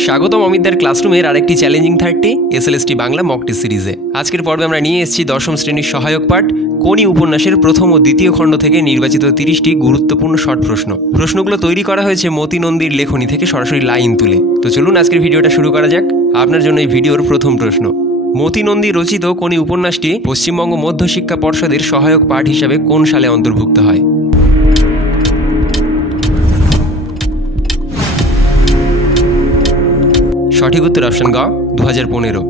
স্বাগতম অমিতদার ক্লাসরুমের আরেকটি challenging 30 SLST Bangla mock test সিরিজে। আজকের পর্বে আমরা নিয়ে এসেছি দশম শ্রেণীর সহায়ক পাঠ কোনি উপন্যাসের প্রথম ও দ্বিতীয় খণ্ড থেকে নির্বাচিত 30টি গুরুত্বপূর্ণ শর্ট প্রশ্ন। প্রশ্নগুলো তৈরি করা হয়েছে মতি নন্দীর লেখনী থেকে সরাসরি লাইন তুলে। তো চলুন আজকের ভিডিওটা শুরু করা যাক। আপনার জন্য এই ভিডিওর প্রথম প্রশ্ন, মতি নন্দী রচিত কোনি উপন্যাসটি পশ্চিমবঙ্গ মধ্যশিক্ষা পর্ষদের সহায়ক পাঠ হিসাবে কোন সালে অন্তর্ভুক্ত হয়? সঠিক উত্তর অপশন গ 2015।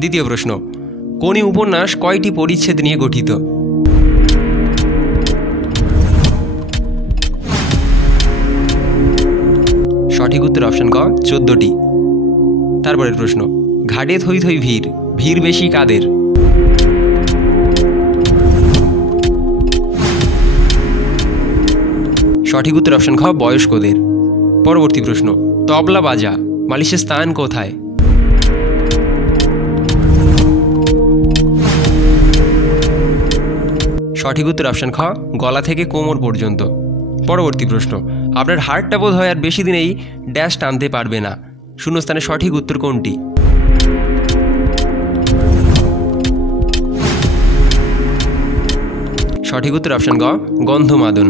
দ্বিতীয় প্রশ্ন, কোনি উপন্যাস কয়টি পরিচ্ছেদ নিয়ে গঠিত? সঠিক উত্তর অপশন গ 14টি। তারপরের প্রশ্ন, ঘাটে থই থই ভিড়, ভিড় বেশি কাদের? সঠিক উত্তর অপশন খ বয়স্কদের। পরবর্তী প্রশ্ন, তবলা বাজা মালিশের স্থান কোথায়? সঠিক উত্তর অপশন খ গলা থেকে কোমর পর্যন্ত। পরবর্তী প্রশ্ন, আপনার হার্টটা বোধ হয় আর বেশি দিনেই ড্যাশ টানতে পারবে না, শূন্যস্থানে সঠিক উত্তর কোনটি? সঠিক উত্তর অপশন গ গন্ধমাদন।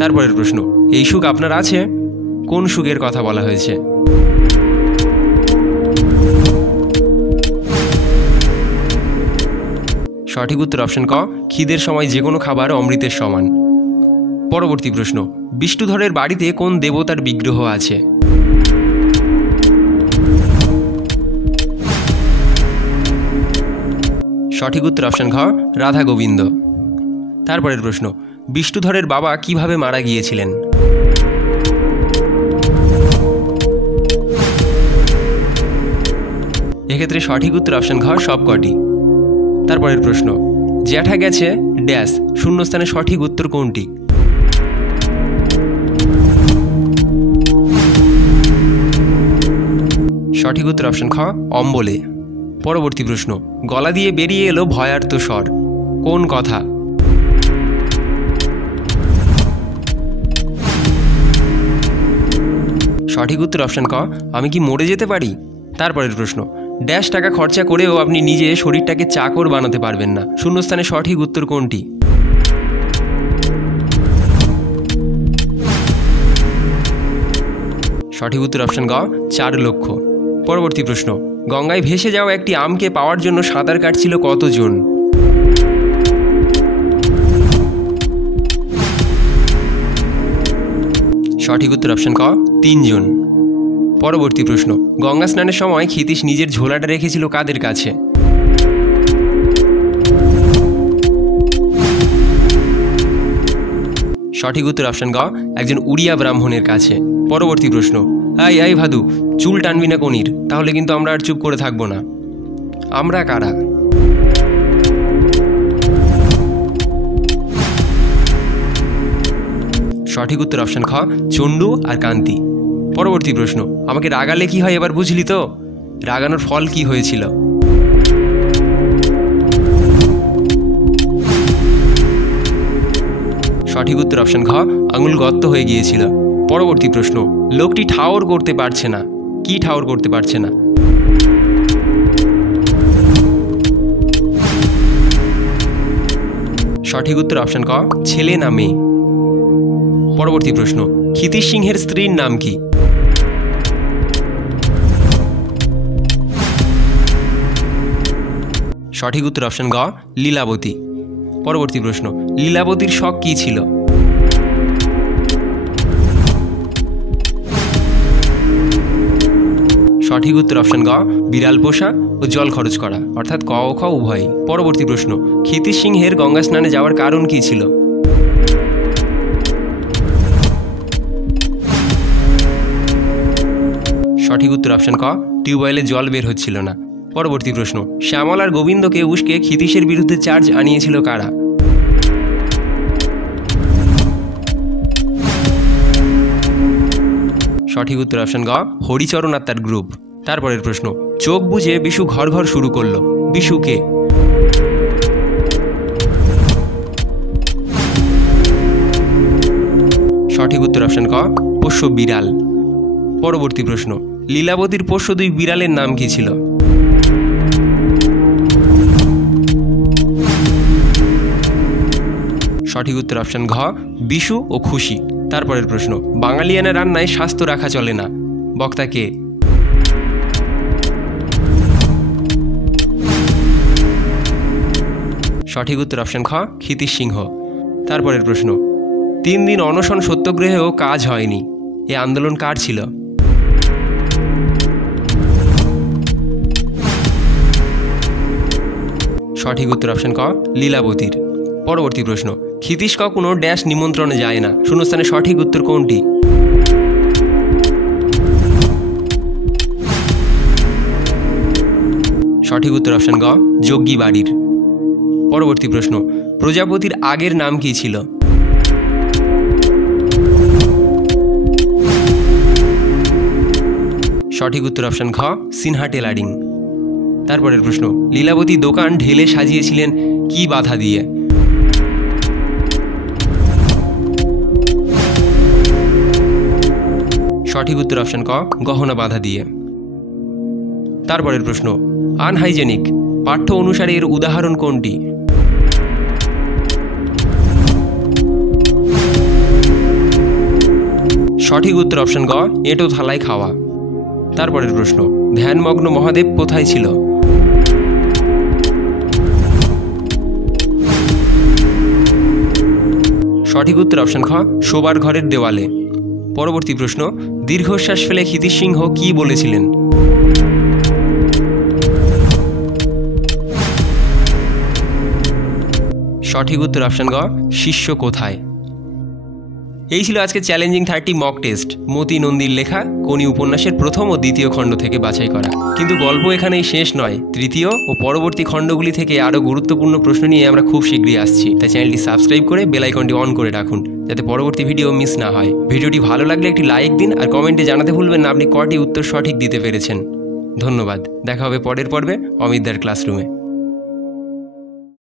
তারপরের প্রশ্ন, এই সুখ আপনার আছে, কোন সুখের কথা বলা হয়েছে? সঠিক উত্তর অপশন ক খিদের সময় যে কোনো খাবার অমৃতের সমান। পরবর্তী প্রশ্ন, বিষ্ণুধরের বাড়িতে কোন দেবতার বিগ্রহ আছে? সঠিক উত্তর অপশন ঘ রাধা গোবিন্দ। তারপরের প্রশ্ন, বিষ্ণুধরের বাবা কিভাবে মারা গিয়েছিলেন? এক্ষেত্রে সঠিক উত্তর অপশন ঘ সবকটি। তারপরের প্রশ্ন, জ্যাঠা গেছে ড্যাশ, শূন্যস্থানে সঠিক উত্তর কোনটি? সঠিক উত্তর অপশন খ অম্বলে। পরবর্তী প্রশ্ন, গলা দিয়ে বেরিয়ে এলো ভয়ার্ত স্বর, কোন কথা? সঠিক উত্তর অপশন ক আমি কি মরে যেতে পারি? তারপরের প্রশ্ন, ড্যাশ টাকা খরচা করেও আপনি নিজে শরীরটাকে চাকর বানাতে পারবেন না, শূন্যস্থানে সঠিক উত্তর কোনটি? সঠিক উত্তর অপশন গ 4 লক্ষ। পরবর্তী প্রশ্ন, গঙ্গায় ভেসে যাওয়া একটি আমকে পাওয়ার জন্য সাঁতার কাটছিল কতজন? সঠিক উত্তর অপশন ক 3 জন। পরবর্তী প্রশ্ন, গঙ্গা স্নানের সময় ক্ষিতীশ নিজের ঝোলাটা রেখেছিল কাদের কাছে? সঠিক উত্তর অপশন গ একজন উড়িয়া ব্রাহ্মণের কাছে। পরবর্তী প্রশ্ন, আই ভাদু, চুল টানবি না কনির, তাহলে কিন্তু আমরা আর চুপ করে থাকবো না। আমরা কারা? সঠিক উত্তর অপশন খ চণ্ডু আর কান্তি। পরবর্তী প্রশ্ন, আমাকে রাগালে কি হয় এবার বুঝলি তো, রাগানোর ফল কি হয়েছিল? সঠিক উত্তর অপশন ঘ আঙুল গর্ত হয়ে গিয়েছিল। পরবর্তী প্রশ্ন, লোকটি ঠাওর করতে পারছে না, কি ঠাওর করতে পারছে না? সঠিক উত্তর অপশন ক ছেলে না মেয়ে। পরবর্তী প্রশ্ন, ক্ষিতীশ সিংহের স্ত্রীর নাম কি? সঠিক উত্তর অপশন গ লীলাবতী। পরবর্তী প্রশ্ন, লীলাবতীর শখ কি ছিল? সঠিক উত্তর অপশন গ বিড়াল পোষা ও জল খরচ করা, অর্থাৎ ক ও খ উভয়। পরবর্তী প্রশ্ন, ক্ষিতীশ সিংহের গঙ্গা স্নানে যাওয়ার কারণ কি ছিল? সঠিক উত্তর অপশন ক টিউবওয়েলে জল বের হচ্ছিল না। পরবর্তী প্রশ্ন, শ্যামল আর গোবিন্দকে উস্কে ক্ষিতীশের বিরুদ্ধে চার্জ আনিয়েছিল কারা? সঠিক উত্তর অপশন গ হরিচরণ আর তার গ্রুপ। তারপরের প্রশ্ন, চোখ বুঝে বিশু ঘর ঘর শুরু করলো, বিশু কে? সঠিক উত্তর অপশন ক পোষ্য বিড়াল। পরবর্তী প্রশ্ন, লীলাবতীর পোষ্য 2 বিড়ালের নাম কি ছিল? সঠিক উত্তর অপশন ঘ, বিশু ও খুশি। তারপরের প্রশ্ন, বাঙালিয়ানা রান্নায় স্বাস্থ্য রাখা চলে না, বক্তা কে? সঠিক উত্তর অপশন খ, ক্ষিতীশ সিংহ। তারপরের প্রশ্ন, 3 দিন অনশন সত্যাগ্রহেও কাজ হয়নি, এ আন্দোলন কার ছিল? সঠিক উত্তর অপশন ক, লীলাবতীর। পরবর্তী প্রশ্ন, ক্ষিতীশ কখনো ড্যাশ নিমন্ত্রণে যায় না, শূন্যস্থানে সঠিক উত্তর কোনটি? সঠিক উত্তর অপশন গ, যজ্ঞী বাড়ির। পরবর্তী প্রশ্ন, প্রজাপতির আগের নাম কি ছিল? সঠিক উত্তর অপশন ঘ, সিনহা টেলারিং। তারপরের প্রশ্ন, লীলাবতী দোকান ঢেলে সাজিয়েছিলেন কি বাধা দিয়ে? সঠিক উত্তর অপশন ক, গহনা বাধা দিয়ে। তারপরের প্রশ্ন, আনহাইজেনিক পাঠ্য অনুসারে এর উদাহরণ কোনটি? সঠিক উত্তর অপশন গ, এঁটো থালায় খাওয়া। তারপরের প্রশ্ন, ধ্যানমগ্ন মহাদেব কোথায় ছিল? সঠিক উত্তর অপশন খ, শোবার ঘরের দেওয়ালে। পরবর্তী প্রশ্ন, দীর্ঘশ্বাস ফেলে ক্ষিতীশ সিংহ কি বলেছিলেন? সঠিক উত্তর অপশন গ, শিষ্য কোথায়। এই ছিল আজকে চ্যালেঞ্জিং 30 মক টেস্ট, মতি নন্দীর লেখা কোনি উপন্যাসের প্রথম ও দ্বিতীয় খণ্ড থেকে বাছাই করা। কিন্তু গল্প এখানেই শেষ নয়, তৃতীয় ও পরবর্তী খণ্ডগুলি থেকে আরও গুরুত্বপূর্ণ প্রশ্ন নিয়ে আমরা খুব শীঘ্রই আসছি। তাই চ্যানেলটি সাবস্ক্রাইব করে বেল আইকনটি অন করে রাখুন, যাতে পরবর্তী ভিডিও মিস না হয়। ভিডিওটি ভালো লাগলে একটি লাইক দিন আর কমেন্টে জানাতে ভুলবেন না আপনি কটি উত্তর সঠিক দিতে পেরেছেন। ধন্যবাদ, দেখা হবে পরের পর্বে অমিতদার ক্লাসরুমে।